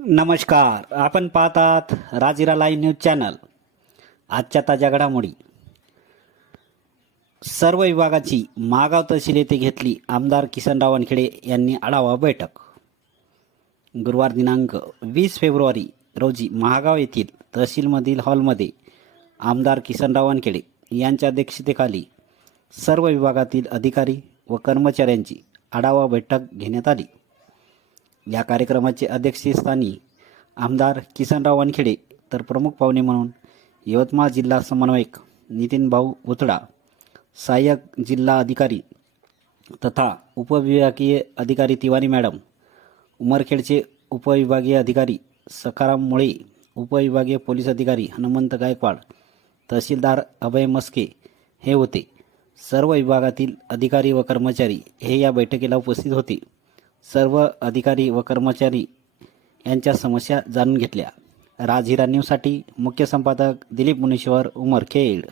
नमस्कार. आपण पाहतात राजीरा लाईव्ह न्यूज चॅनल. आजच्या ताज्या घडामोडी. सर्व विभागाची मागाव तहसील येथे घेतली आमदार किसनराव वानखेडे यांनी आढावा बैठक. गुरुवार दिनांक वीस फेब्रुवारी रोजी महागाव येथील तहसीलमधील हॉलमध्ये आमदार किसनराव वानखेडे यांच्या अध्यक्षतेखाली सर्व विभागातील अधिकारी व कर्मचाऱ्यांची आढावा बैठक घेण्यात आली. या कार्यक्रमाचे अध्यक्षस्थानी आमदार किसनराव वानखेडे तर प्रमुख पाहुणे म्हणून यवतमाळ जिल्हा समन्वयक नितीन भाऊ उतडा सहाय्यक जिल्हा अधिकारी तथा उपविभागीय अधिकारी तिवारी मॅडम उमरखेडचे उपविभागीय अधिकारी सखाराम मुळे उपविभागीय पोलीस अधिकारी हनुमंत गायकवाड तहसीलदार अभय मस्के हे होते. सर्व विभागातील अधिकारी व कर्मचारी हे या बैठकीला उपस्थित होते. सर्व अधिकारी व कर्मचारी यांच्या समस्या जाणून घेतल्या. राजहिरा न्यूजसाठी मुख्य संपादक दिलीप मुनेश्वर उमर खेड